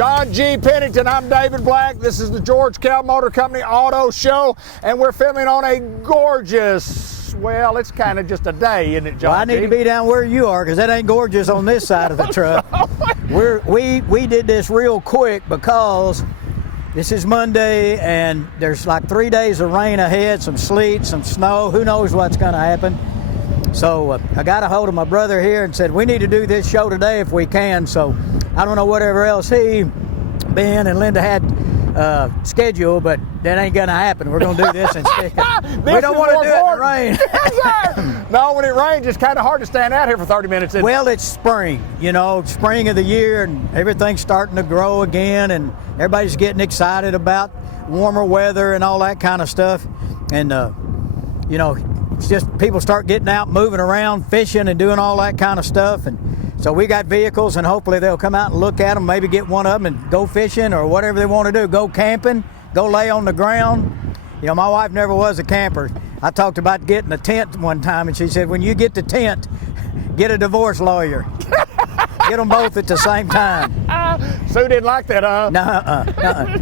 John G. Pennington, I'm David Black. This is the George Kell Motor Company Auto Show, and we're filming on a gorgeous, well, it's kind of just a day, isn't it, John? Well, I need to be down where you are, because that ain't gorgeous on this side of the truck. We did this real quick because this is Monday, and there's like 3 days of rain ahead, some sleet, some snow. Who knows what's going to happen? So I got a hold of my brother here and said, we need to do this show today if we can. So I don't know whatever else he, Ben, and Linda had scheduled, but that ain't going to happen. We're going to do this instead. We don't want to do it in the rain. No, when it rains, it's kind of hard to stand out here for 30 minutes. Well, it's spring, you know, spring of the year, and everything's starting to grow again, and everybody's getting excited about warmer weather and all that kind of stuff. And, you know, it's just people start getting out, moving around, fishing and doing all that kind of stuff. And so we got vehicles, and hopefully they'll come out and look at them, maybe get one of them and go fishing or whatever they want to do, go camping, go lay on the ground. You know, my wife never was a camper. I talked about getting a tent one time, and she said, when you get the tent, get a divorce lawyer. Get them both at the same time. Sue didn't like that, huh? Nuh-uh.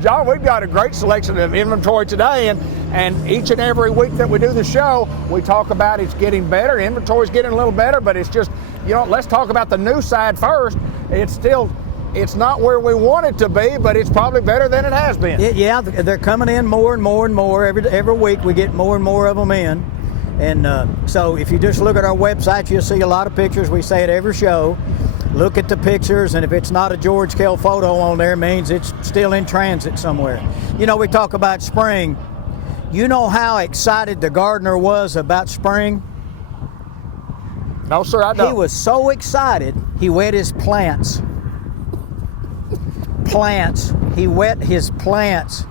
John, we've got a great selection of inventory today, and each and every week that we do the show, we talk about it's getting better. Inventory's getting a little better, but it's just, you know, let's talk about the new side first. It's not where we want it to be, but it's probably better than it has been. Yeah, they're coming in more and more and more. Every week we get more and more of them in. And so if you just look at our website, you'll see a lot of pictures. We say at every show, look at the pictures, and if it's not a George Kell photo on there, it means it's still in transit somewhere. You know, we talk about spring. You know how excited the gardener was about spring? No, sir, I don't. He was so excited, he wet his plants. He wet his plants.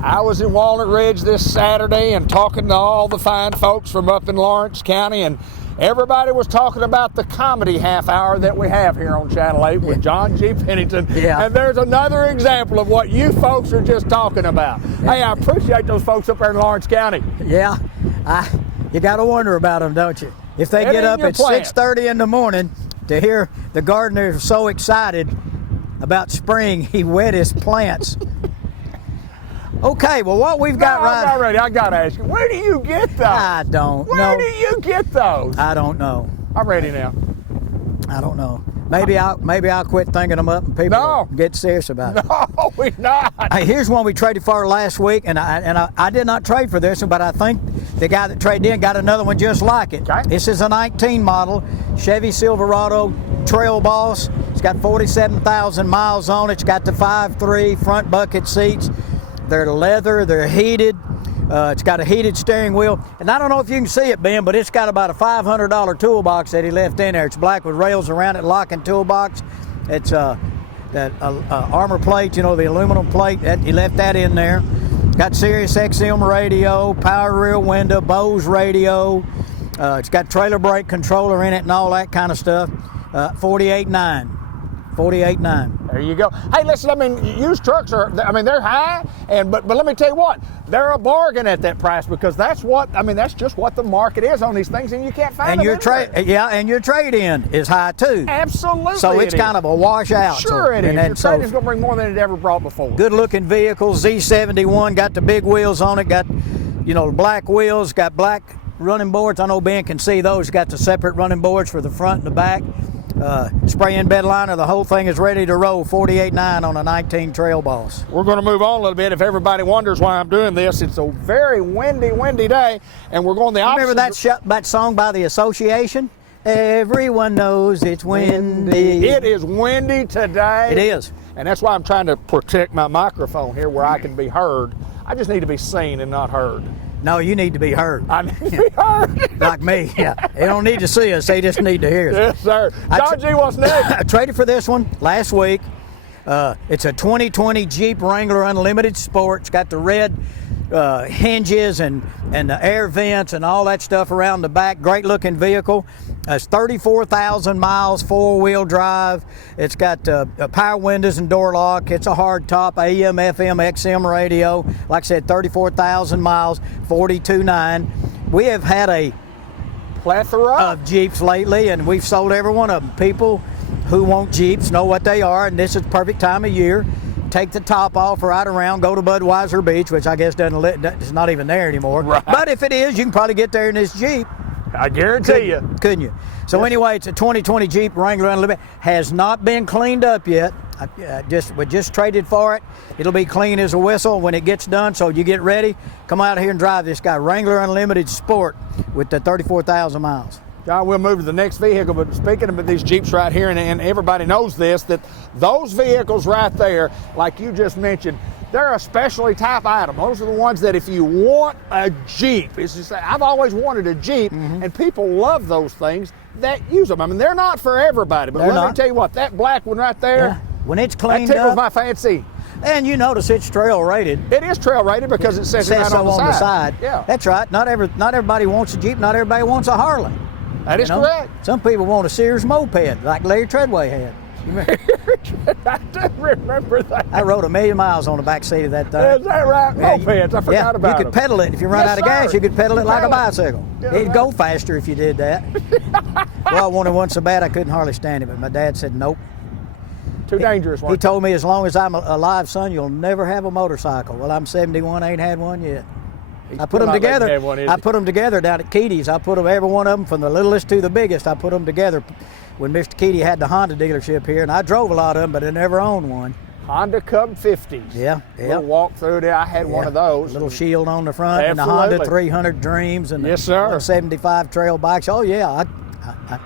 I was in Walnut Ridge this Saturday and talking to all the fine folks from up in Lawrence County, and everybody was talking about the comedy half hour that we have here on Channel 8 with John G. Pennington. Yeah. And there's another example of what you folks are just talking about. Hey, I appreciate those folks up there in Lawrence County. Yeah, you got to wonder about them, don't you? If they get up at 6:30 in the morning to hear the gardener so excited about spring, he wet his plants. Okay, well, what we've got I'm not ready. I got to ask you, where do you get those? I don't know. Where do you get those? I don't know. I'm ready now. I don't know. Maybe I'll quit thinking them up and people will get serious about it. No, we're not. Hey, here's one we traded for last week, and I did not trade for this one, but I think the guy that traded in got another one just like it. Okay. This is a 19 model Chevy Silverado Trail Boss. It's got 47,000 miles on it. It's got the 5.3 front bucket seats. They're leather, they're heated. It's got a heated steering wheel. And I don't know if you can see it, Ben, but it's got about a $500 toolbox that he left in there. It's black with rails around it, locking toolbox. It's that armor plate, you know, the aluminum plate, he left that in there. Got Sirius XM radio, power rear window, Bose radio. It's got trailer brake controller in it and all that kind of stuff. $48,900. $48,900. There you go. Hey, listen, I mean, used trucks are, I mean, they're high, but let me tell you what, they're a bargain at that price, because that's just what the market is on these things, and you can't find them anywhere. And your trade-in is high too. Absolutely. So it's kind of a washout. Sure it is. Your trade-in's going to bring more than it ever brought before. Good-looking vehicle, Z71, got the big wheels on it, got, you know, black wheels, got black running boards. I know Ben can see those. Got the separate running boards for the front and the back. Spray-in bed liner, the whole thing is ready to roll. $48,900 on a 19 Trail Boss. We're going to move on a little bit. If everybody wonders why I'm doing this, it's a very windy day, and we're going the opposite. Remember that song by the Association? Everyone knows it's windy. It is windy today. It is. And that's why I'm trying to protect my microphone here where I can be heard. I just need to be seen and not heard. No, you need to be heard. I need to be heard. Like me, yeah. They don't need to see us, they just need to hear us. Yes, sir. John G, what's next? I traded for this one last week. It's a 2020 Jeep Wrangler Unlimited Sport. It's got the red hinges and the air vents and all that stuff around the back. Great looking vehicle. It's 34,000 miles, four-wheel drive. It's got power windows and door lock. It's a hard top, AM, FM, XM radio. Like I said, 34,000 miles, 42.9. We have had a plethora of Jeeps lately, and we've sold every one of them. People who want Jeeps know what they are, and this is the perfect time of year. Take the top off, ride around, go to Budweiser Beach, which I guess it's not even there anymore. Right. But if it is, you can probably get there in this Jeep. I guarantee you. Couldn't you? So anyway, it's a 2020 Jeep Wrangler Unlimited. Has not been cleaned up yet. We just traded for it. It'll be clean as a whistle when it gets done. So you get ready, come out here and drive this guy, Wrangler Unlimited Sport with the 34,000 miles. John, we'll move to the next vehicle, but speaking of these Jeeps right here, and everybody knows this, that those vehicles right there, like you just mentioned, they're a specialty type item. Those are the ones that if you want a Jeep, it's just, I've always wanted a Jeep, and people love those things that use them. I mean, they're not for everybody, but let me tell you what, that black one right there, when it's cleaned that tickles up, my fancy. And you notice it's trail rated. It is trail rated because it says it right on the side. Yeah, that's right. Not everybody wants a Jeep. Not everybody wants a Harley. That is correct. Some people want a Sears moped like Larry Treadway had. I do remember that. I rode 1,000,000 miles on the back seat of that thing. Is that right? Mopeds, I forgot about you could pedal it. If you run out of gas, you could pedal it like a bicycle. Yeah, It'd go faster if you did that. Well, I wanted one so bad I couldn't hardly stand it, but my dad said nope. Too dangerous. He told me, as long as I'm alive, son, you'll never have a motorcycle. Well, I'm 71, ain't had one yet. I put them together. I put them together down at Keaty's. I put them, every one of them, from the littlest to the biggest. I put them together when Mr. Keaty had the Honda dealership here, and I drove a lot of them, but I never owned one. Honda Cub 50s. Yeah. We'll walk through there. I had one of those. A little shield on the front, and the Honda 300 Dreams, and the 75 trail bikes. Oh yeah,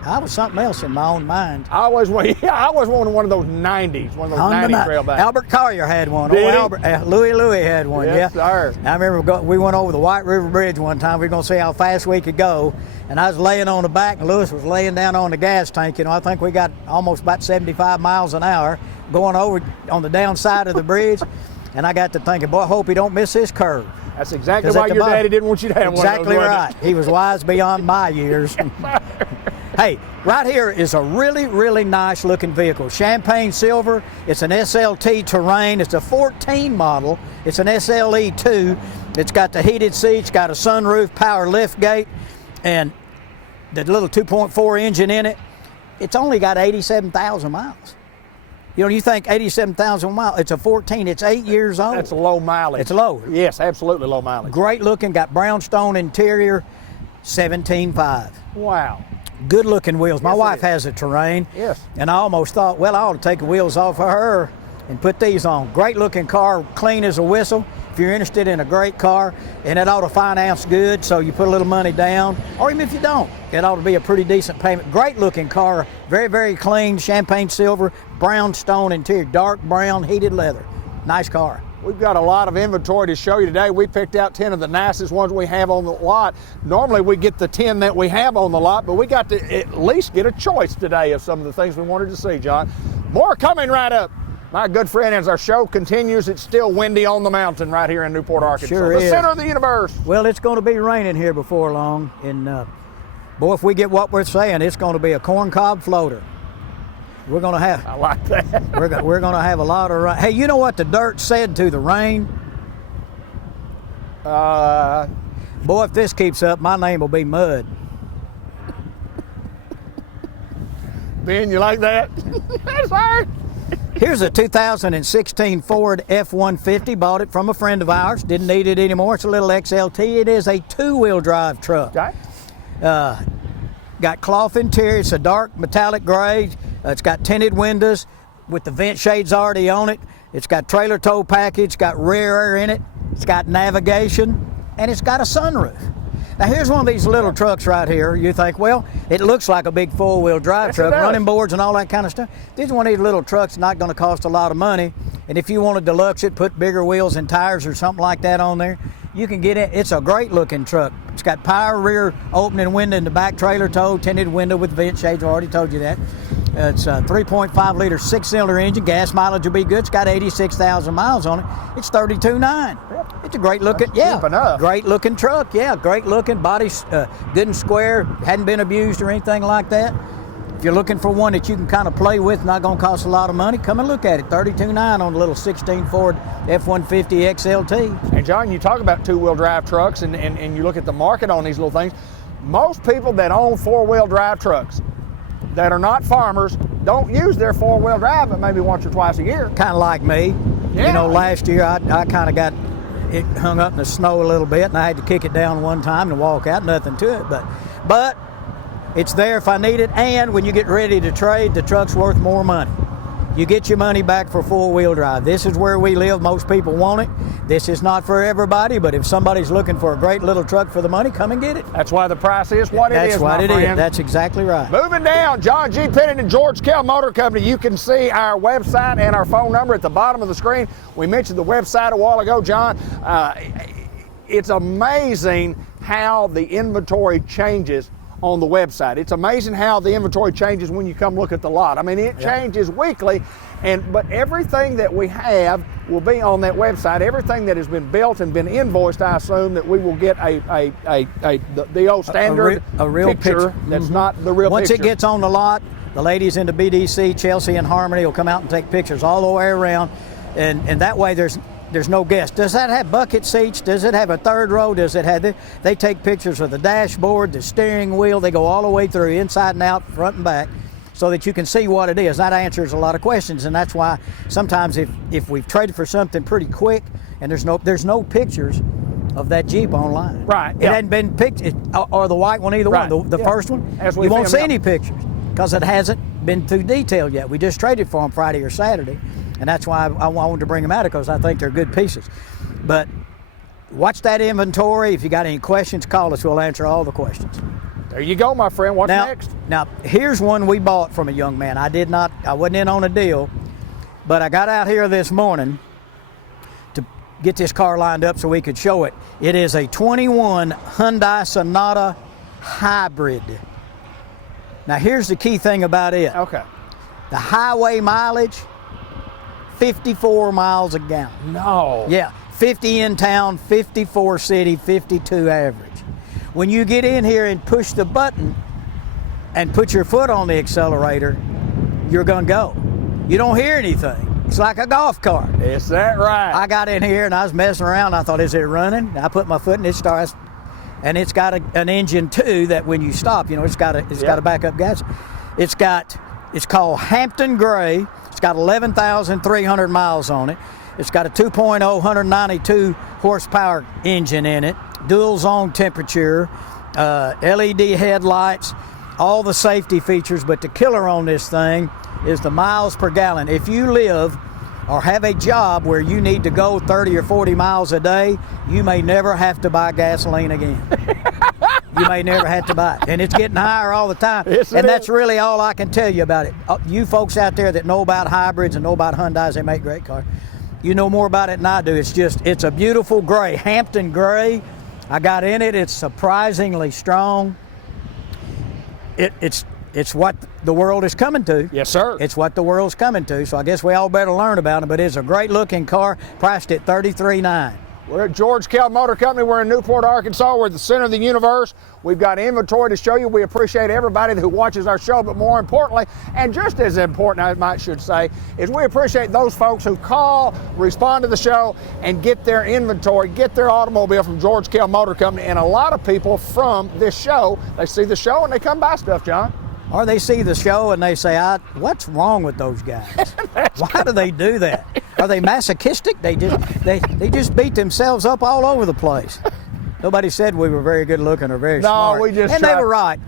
I was something else in my own mind. I always wanted one of those 90s, one of those Honda 90 trail bikes. Albert Collier had one. Did he? Albert, Louis had one. Yes, yeah. sir. I remember we went over the White River Bridge one time. We were going to see how fast we could go, and I was laying on the back, and Louis was laying down on the gas tank. I think we got almost about 75 miles an hour going over on the downside of the bridge, and I got to thinking, boy, I hope he don't miss this curve. That's exactly why your daddy didn't want you to have one of those. Exactly right. He was wise beyond my years. Hey, right here is a really, really nice looking vehicle. Champagne silver. It's an SLT Terrain. It's a 14 model. It's an SLE2. It's got the heated seats, got a sunroof, power lift gate, and the little 2.4 engine in it. It's only got 87,000 miles. You think 87,000 miles, it's a 14, it's 8 years old. That's low mileage. It's low. Yes, absolutely low mileage. Great looking, got brownstone interior, 17.5. Wow. Good looking wheels. My wife has a Terrain. Yes. And I almost thought, well, I ought to take the wheels off of her and put these on. Great looking car, clean as a whistle. If you're interested in a great car, and it ought to finance good, so you put a little money down, or even if you don't, it ought to be a pretty decent payment. Great looking car, very, very clean, champagne silver, brownstone interior, dark brown, heated leather. Nice car. We've got a lot of inventory to show you today. We picked out 10 of the nicest ones we have on the lot. Normally we get the 10 that we have on the lot, but we got to at least get a choice today of some of the things we wanted to see, John. More coming right up. My good friend, as our show continues, it's still windy on the mountain right here in Newport, Arkansas. Sure the is. Center of the universe. Well, it's going to be raining here before long, and boy, if we get what we're saying, it's going to be a corncob floater. We're going to have. I like that. we're going to have a lot of rain. Hey, you know what the dirt said to the rain? Boy, if this keeps up, my name will be Mud. Ben, you like that? That's hard. Here's a 2016 Ford F-150. Bought it from a friend of ours. Didn't need it anymore. It's a little XLT. It is a two-wheel drive truck. Okay. Got cloth interior. It's a dark metallic gray. It's got tinted windows with the vent shades already on it. It's got trailer tow package. Got rear air in it. It's got navigation, and it's got a sunroof. Now here's one of these little trucks right here. You think, well, it looks like a big four-wheel drive truck, running boards and all that kind of stuff. This is one of these little trucks, not going to cost a lot of money. And if you want to deluxe it, put bigger wheels and tires or something like that on there, you can get it. It's a great looking truck. It's got power rear opening window in the back, trailer tow, tinted window with vent shades. I already told you that. It's a 3.5 liter six-cylinder engine. Gas mileage will be good. It's got 86,000 miles on it. It's 32.9. Yep. It's a great looking, cheap enough. great looking truck. Yeah, great looking. Body's good and square. Hadn't been abused or anything like that. If you're looking for one that you can kind of play with, not going to cost a lot of money, come and look at it. 32.9 on the little 16 Ford F-150 XLT. And John, you talk about two-wheel drive trucks and you look at the market on these little things. Most people that own four-wheel drive trucks, that are not farmers don't use their four-wheel drive but maybe once or twice a year. Kind of like me. Yeah. You know, last year I kind of got it hung up in the snow a little bit, and I had to kick it down one time and walk out. Nothing to it, but it's there if I need it. And when you get ready to trade, the truck's worth more money. You get your money back for four-wheel drive. This is where we live. Most people want it. This is not for everybody, but if somebody's looking for a great little truck for the money, come and get it. That's why the price is what it is, That's what my it friend. is. That's exactly right. Moving down, John G. Pennant and George Kell Motor Company. You can see our website and our phone number at the bottom of the screen. We mentioned the website a while ago, John. It's amazing how the inventory changes on the website. It's amazing how the inventory changes when you come look at the lot. I mean, it changes weekly, but everything that we have will be on that website. Everything that has been built and been invoiced, I assume that we will get the old standard a real picture. That's not the real Once picture. it gets on the lot, the ladies in the BDC, Chelsea and Harmony will come out and take pictures all the way around, and that way there's no guess. Does that have bucket seats? Does it have a third row? Does it have They take pictures of the dashboard, the steering wheel. They go all the way through, inside and out, front and back, so that you can see what it is. That answers a lot of questions, and that's why sometimes if we've traded for something pretty quick and there's no pictures of that Jeep online. Right. It hadn't been picked, or the white one, either Right. one. The first one, As we you won't see see 'em any pictures because it hasn't been too detailed yet. We just traded for them Friday or Saturday. And that's why I wanted to bring them out, because I think they're good pieces. But watch that inventory. If you got any questions, call us. We'll answer all the questions. There you go, my friend. What's next? Now, here's one we bought from a young man. I wasn't in on a deal, but I got out here this morning to get this car lined up so we could show it. It is a 21 Hyundai Sonata Hybrid. Now, here's the key thing about it. Okay. The highway mileage, 54 miles a gallon. No. Yeah, 50 in town, 54 city, 52 average. When you get in here and push the button and put your foot on the accelerator, you're gonna go. You don't hear anything. It's like a golf cart. Is that right? I got in here and I was messing around. I thought, is it running? I put my foot and it starts, and it's got an engine too that when you stop, it's got a backup gas. It's called Hampton Gray. It's got 11,300 miles on it. It's got a 2.0 192 horsepower engine in it, dual zone temperature, LED headlights, all the safety features. But the killer on this thing is the miles per gallon. If you live or have a job where you need to go 30 or 40 miles a day, you may never have to buy gasoline again. You may never have to buy it. And it's getting higher all the time. Yes, and that's really all I can tell you about it. You folks out there that know about hybrids and know about Hyundais, they make great cars. You know more about it than I do. It's a beautiful gray, Hampton Gray. I got in it. It's surprisingly strong. It's what the world is coming to. Yes, sir. It's what the world's coming to. So I guess we all better learn about it. But it's a great looking car, priced at $33,900. We're at George Kell Motor Company. We're in Newport, Arkansas. We're at the center of the universe. We've got inventory to show you. We appreciate everybody who watches our show, but more importantly, and just as important, I should say, is we appreciate those folks who call, respond to the show, and get their inventory, get their automobile from George Kell Motor Company. And a lot of people from this show, they see the show and they come buy stuff, John. Or they see the show and they say, what's wrong with those guys? Why do they do that? Are they masochistic? They just beat themselves up all over the place. Nobody said we were very good looking or very smart. No, we just And tried. they were right.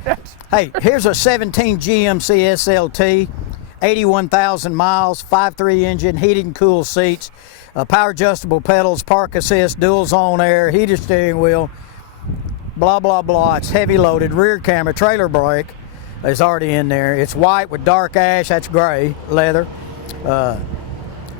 Hey, here's a 17 GMC SLT, 81,000 miles, 5.3 engine, heated and cooled seats, power adjustable pedals, park assist, dual zone air, heated steering wheel, blah, blah, blah. It's heavy loaded, rear camera, trailer brake is already in there. It's white with dark ash, that's gray, leather.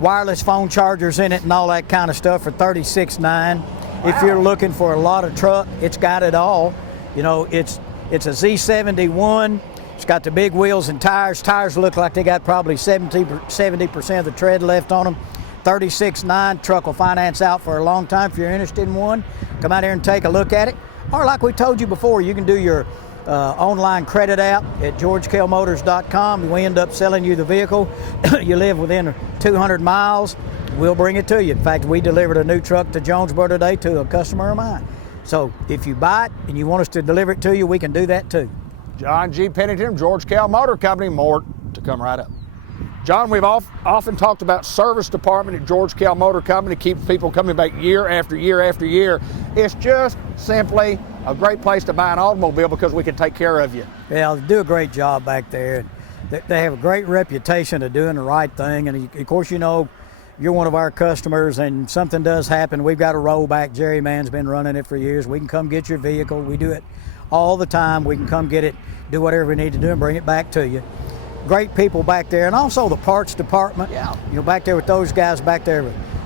Wireless phone chargers in it and all that kind of stuff for $36,900. If you're looking for a lot of truck, it's got it all. It's a Z71. It's got the big wheels and tires. Tires look like they got probably 70% of the tread left on them. $36,900. Truck will finance out for a long time. If you're interested in one, come out here and take a look at it. Or like we told you before, you can do your online credit app at georgekellmotors.com. We end up selling you the vehicle. You live within 200 miles, we'll bring it to you. In fact, we delivered a new truck to Jonesboro today to a customer of mine. So if you buy it and you want us to deliver it to you, we can do that too. John G. Pennington, George Kell Motor Company. More to come right up. John, we've often talked about service department at George Kell Motor Company, keeps people coming back year after year after year. It's just simply a great place to buy an automobile because we can take care of you. Yeah, they do a great job back there. They have a great reputation of doing the right thing. And of course, you know, you're one of our customers and something does happen, we've got a rollback. Jerry Mann's been running it for years. We can come get your vehicle. We do it all the time. We can come get it, do whatever we need to do and bring it back to you. Great people back there, and also the parts department. Yeah. You know, back there with those guys back there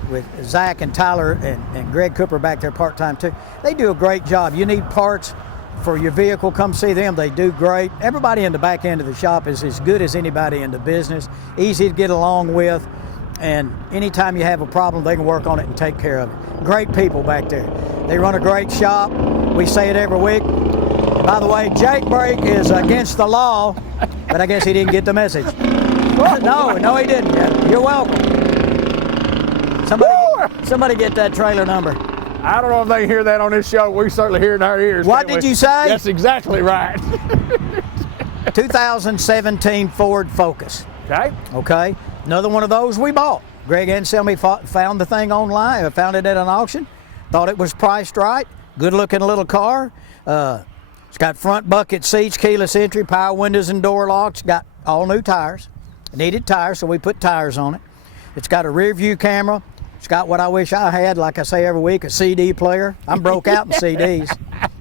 with Zach and Tyler and Greg Cooper back there part-time too. They do a great job. You need parts for your vehicle, come see them. They do great. Everybody in the back end of the shop is as good as anybody in the business, easy to get along with, and anytime you have a problem, they can work on it and take care of it. Great people back there. They run a great shop. We say it every week. By the way, Jake Brake is against the law, but I guess he didn't get the message. No, he didn't. You're welcome. Somebody get that trailer number. I don't know if they can hear that on this show. We certainly hear it in our ears. What did you say? That's exactly right. 2017 Ford Focus. Okay. Another one of those we bought. Greg Anselmi found the thing online, found it at an auction, thought it was priced right. Good looking little car. It's got front bucket seats, keyless entry, power windows and door locks. Got all new tires. Needed tires, so we put tires on it. It's got a rear view camera. It's got what I wish I had, like I say every week, a CD player. I'm broke out in CDs.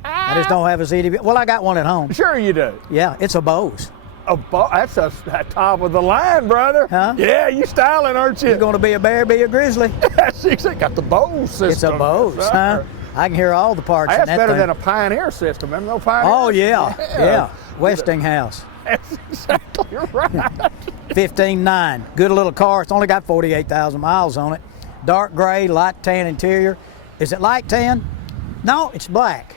I just don't have a CD. Well, I got one at home. Sure you do. Yeah, it's a Bose. That's a top of the line, brother. Huh? Yeah, you styling, aren't you? You're going to be a bear, be a grizzly. That's exactly. Got the Bose system. It's a Bose, huh? I can hear all the parts in that thing. That's better than a Pioneer system. Remember no Pioneer? Oh, yeah. Westinghouse. That's exactly right. 15.9. Good little car. It's only got 48,000 miles on it. Dark gray, light tan interior. Is it light tan? No, it's black.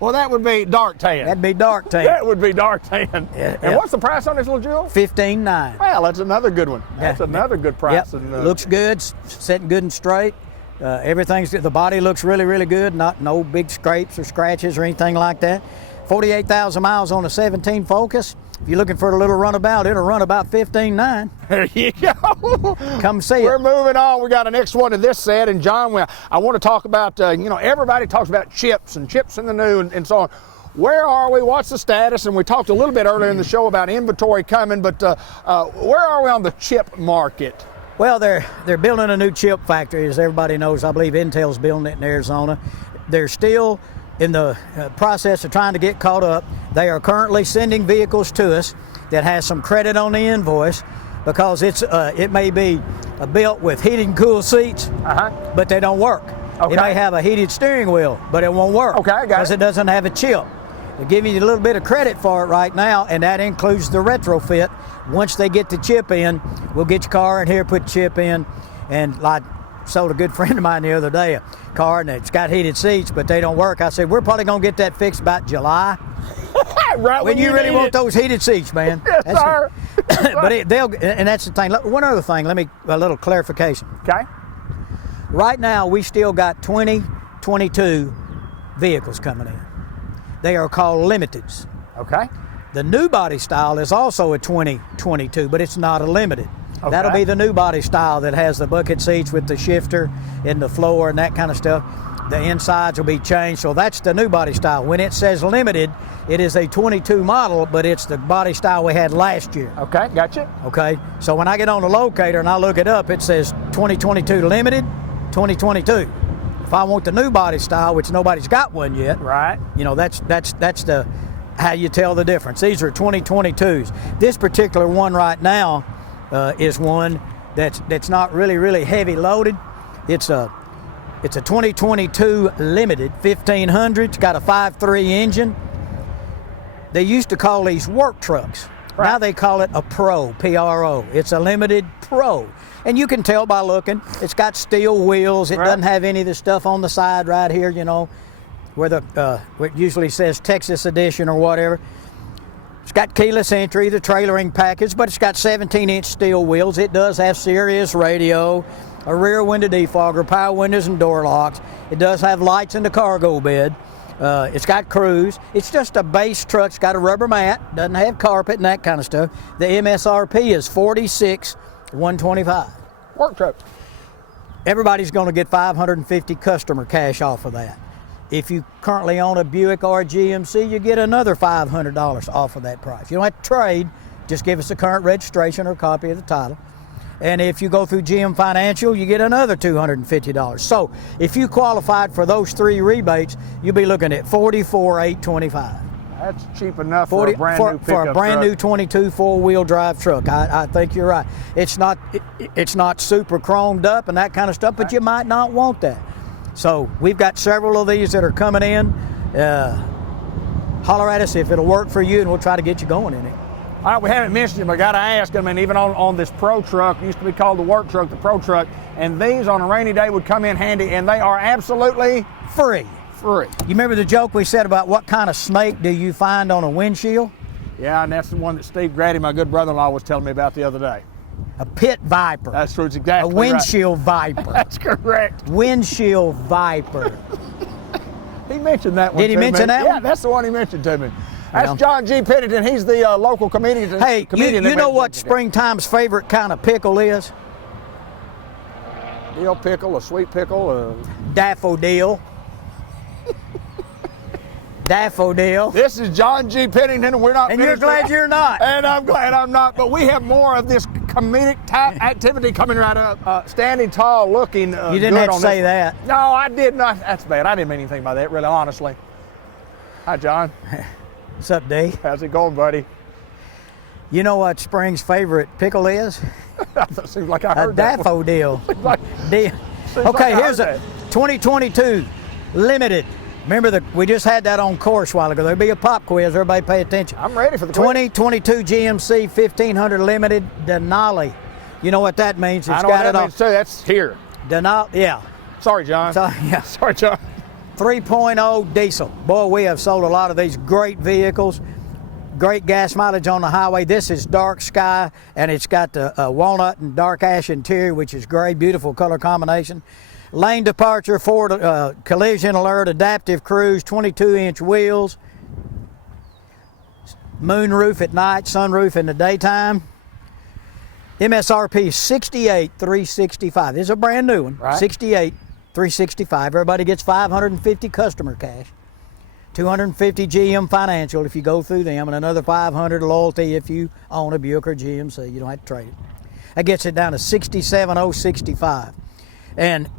Well, that would be dark tan. That'd be dark tan. That would be dark tan. Yeah, and what's the price on this little jewel? 15.9. Well, that's another good one. That's another good price. Yep. And, looks good, sitting good and straight. Everything's good. The body looks really, really good. No big scrapes or scratches or anything like that. 48,000 miles on a 17 Focus. If you're looking for a little runabout, it'll run about 15.9. There you go. Come see it. We're moving on. We got a next one in this set. And John, I want to talk about, everybody talks about chips and chips in the new and so on. Where are we? What's the status? And we talked a little bit earlier in the show about inventory coming, but where are we on the chip market? Well, they're building a new chip factory, as everybody knows. I believe Intel's building it in Arizona. They're still in the process of trying to get caught up. They are currently sending vehicles to us that has some credit on the invoice because it may be built with heated and cooled seats, but they don't work. Okay. It may have a heated steering wheel, but it won't work because it doesn't have a chip. They're giving you a little bit of credit for it right now, and that includes the retrofit. Once they get the chip in, we'll get your car in here, put the chip in, and like sold a good friend of mine the other day a car and it's got heated seats, but they don't work. I said, we're probably going to get that fixed about July. Right when you really want those heated seats, man. Yes, sir. But and that's the thing. One other thing, a little clarification. Okay. Right now, we still got 2022 vehicles coming in. They are called limiteds. Okay. The new body style is also a 2022, but it's not a limited. Okay. That'll be the new body style that has the bucket seats with the shifter in the floor and that kind of stuff. The insides will be changed, so that's the new body style. When it says limited, it is a 22 model, but it's the body style we had last year. Okay, gotcha. Okay, so when I get on the locator and I look it up, it says 2022 limited, 2022. If I want the new body style, which nobody's got one yet, right? That's the how you tell the difference. These are 2022s. This particular one right now is one that's not really heavy loaded. It's a 2022 limited 1500. It's got a 5.3 engine. They used to call these work trucks. Right. Now they call it a Pro, P-R-O. It's a limited Pro. And you can tell by looking, it's got steel wheels. It doesn't have any of the stuff on the side right here, where it usually says Texas Edition or whatever. It's got keyless entry, the trailering package, but it's got 17-inch steel wheels. It does have Sirius radio, a rear window defogger, power windows and door locks. It does have lights in the cargo bed. It's got cruise. It's just a base truck. It's got a rubber mat. Doesn't have carpet and that kind of stuff. The MSRP is $46,125. Work truck. Everybody's going to get $550 customer cash off of that. If you currently own a Buick or a GMC, you get another $500 off of that price. You don't have to trade. Just give us a current registration or a copy of the title. And if you go through GM Financial, you get another $250. So if you qualified for those 3 rebates, you'll be looking at $44,825. That's cheap enough for a brand new pickup for a brand truck. new 22 4-wheel drive truck. I think you're right. It's not super chromed up and that kind of stuff, but you might not want that. So we've got several of these that are coming in. Holler at us if it'll work for you, and we'll try to get you going in it. All right, we haven't mentioned it, but I got to ask. I mean, even on this Pro truck, used to be called the work truck, the Pro truck, and these on a rainy day would come in handy, and they are absolutely Free. free. You remember the joke we said about what kind of snake do you find on a windshield? Yeah, and that's the one that Steve Grady, my good brother-in-law, was telling me about the other day. A pit viper. That's true. It's exactly A windshield viper. That's correct. Windshield viper. He mentioned that one. Did he mention that Yeah, one? that's the one he mentioned to me. That's Yeah. John G. Pennington. He's the local comedian. Hey, comedian you that know went- what springtime's favorite kind of pickle is? Dill pickle, a sweet pickle. Daffodil. Daffodil. This is John G. Pennington, and we're not. And you're finished glad with- you're not. And I'm glad I'm not. But we have more of this comedic type activity coming right up. Standing tall, looking. You didn't good have to on say this that. one. No, I did not. That's bad. I didn't mean anything by that, really, honestly. Hi, John. What's up, D? How's it going, buddy? You know what spring's favorite pickle is? Seems like I A heard that one. daffodil. Like- D- like Okay, I here's heard a 2022 limited. Remember we just had that on course a while ago. There'll be a pop quiz. Everybody pay attention. I'm ready for the quiz. 2022 GMC 1500 limited Denali. You know what that means? I It's know what got that it means too. That's here. Denali. Yeah. Sorry, John. So, yeah. Sorry, John. 3.0 diesel. Boy, we have sold a lot of these great vehicles. Great gas mileage on the highway. This is dark sky, and it's got the walnut and dark ash interior, which is great. Beautiful color combination. Lane departure, forward collision alert, adaptive cruise, 22-inch wheels. Moon roof at night, sunroof in the daytime. MSRP $68,365. This is a brand new one. Right. $68,365. Everybody gets $550 customer cash. $250 GM Financial if you go through them, and another $500 loyalty if you own a Buick or GMC. You don't have to trade it. That gets it down to $67,065. And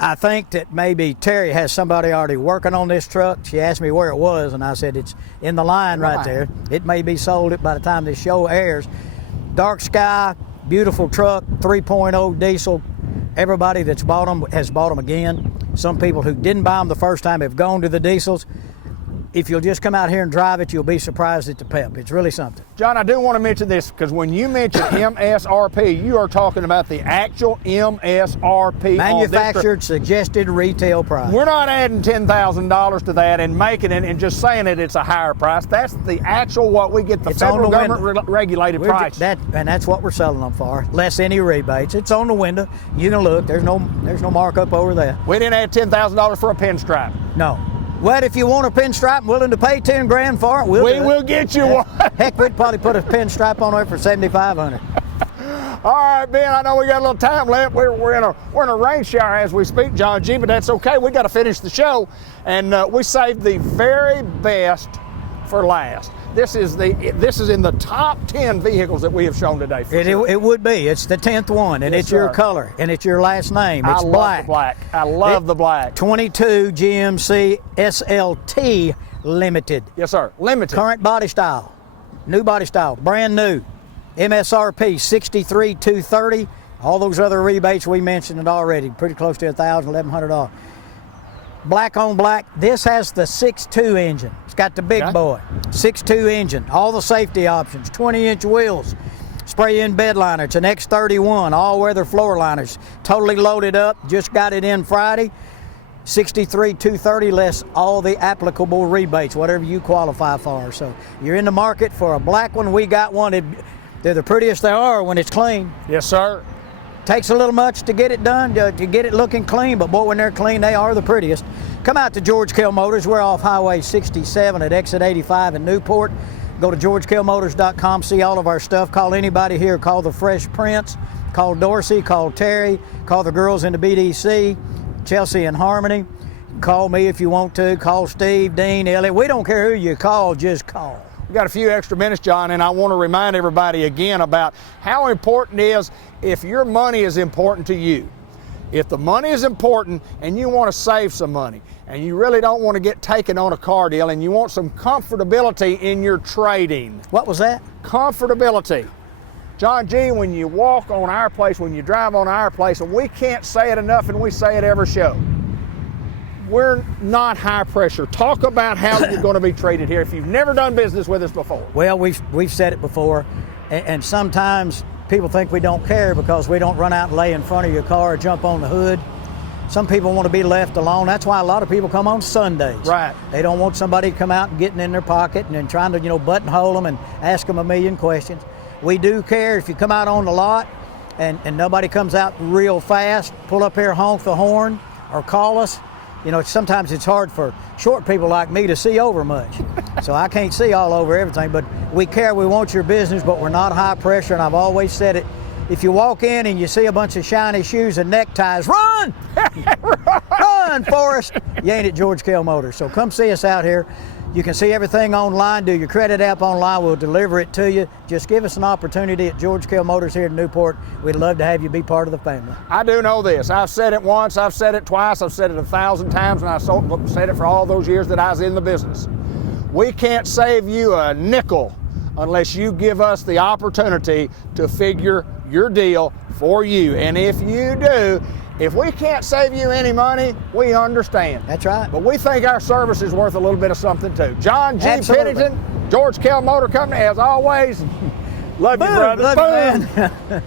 I think that maybe Terry has somebody already working on this truck. She asked me where it was, and I said it's in the line right there. It may be sold by the time this show airs. Dark sky, beautiful truck, 3.0 diesel. Everybody that's bought them has bought them again. Some people who didn't buy them the first time have gone to the diesels. If you'll just come out here and drive it, you'll be surprised at the pep. It's really something. John, I do want to mention this because when you mention MSRP, you are talking about the actual MSRP. Manufactured suggested retail price. We're not adding $10,000 to that and making it and just saying it's a higher price. That's the actual what we get the It's on federal the government regulated price. And that's what we're selling them for. Less any rebates. It's on the window. You can look. There's no markup over there. We didn't add $10,000 for a pinstripe. No. Well, if you want a pinstripe and willing to pay $10,000 for it, we'll We do it. will get you one. Heck, we'd probably put a pinstripe on there for $7,500. All right, Ben, I know we got a little time left. We're in a rain shower as we speak, John G, but that's okay. We got to finish the show, and we saved the very best for last. This is in the top 10 vehicles that we have shown today. It would be. It's the 10th one, and Yes, it's your sir. color, and it's your last name. It's I love black. the black. I love the black. 22 GMC SLT Limited. Yes, sir. Limited. Current body style. New body style. Brand new. MSRP $63,230. All those other rebates we mentioned it already. Pretty close to $1,000, $1,100. Black on black. This has the 6.2 engine. It's got the big boy. 6.2 engine. All the safety options. 20-inch wheels. Spray-in bed liner. It's an X31. All-weather floor liners. Totally loaded up. Just got it in Friday. $63,230 less all the applicable rebates, whatever you qualify for. So you're in the market for a black one. We got one. They're the prettiest they are when it's clean. Yes, sir. Takes a little much to get it done, to get it looking clean, but boy, when they're clean, they are the prettiest. come out to George Kell Motors. We're off Highway 67 at exit 85 in Newport. Go to georgekellmotors.com, see all of our stuff. Call anybody here. Call the Fresh Prince. Call Dorsey. Call Terry. Call the girls in the BDC, Chelsea and Harmony. Call me if you want to. Call Steve, Dean, Elliot. We don't care who you call, just call. We've got a few extra minutes, John, and I want to remind everybody again about how important it is if your money is important to you. If the money is important and you want to save some money and you really don't want to get taken on a car deal and you want some comfortability in your trading. What was that? Comfortability. John G., when you walk on our place, when you drive on our place, and we can't say it enough and we say it every show, we're not high pressure. Talk about how you're going to be treated here if you've never done business with us before. Well, we've said it before, and sometimes people think we don't care because we don't run out and lay in front of your car or jump on the hood. Some people want to be left alone. That's why a lot of people come on Sundays. Right. They don't want somebody to come out and getting in their pocket and then trying to, buttonhole them and ask them a million questions. We do care if you come out on the lot and nobody comes out real fast, pull up here, honk the horn, or call us. Sometimes it's hard for short people like me to see over much. So I can't see all over everything, but we care, we want your business, but we're not high pressure, and I've always said it. If you walk in and you see a bunch of shiny shoes and neckties, run! Run, Forrest! You ain't at George Kell Motors. So come see us out here. You can see everything online, do your credit app online, we'll deliver it to you. Just give us an opportunity at George Kell Motors here in Newport. We'd love to have you be part of the family. I do know this. I've said it once, I've said it twice, I've said it 1,000 times, and I said it for all those years that I was in the business. We can't save you a nickel unless you give us the opportunity to figure your deal for you. And if you do, if we can't save you any money, we understand. That's right. But we think our service is worth a little bit of something too. John G. Absolutely. Pennington, George Kell Motor Company, as always. Love you, brother. Love you, man.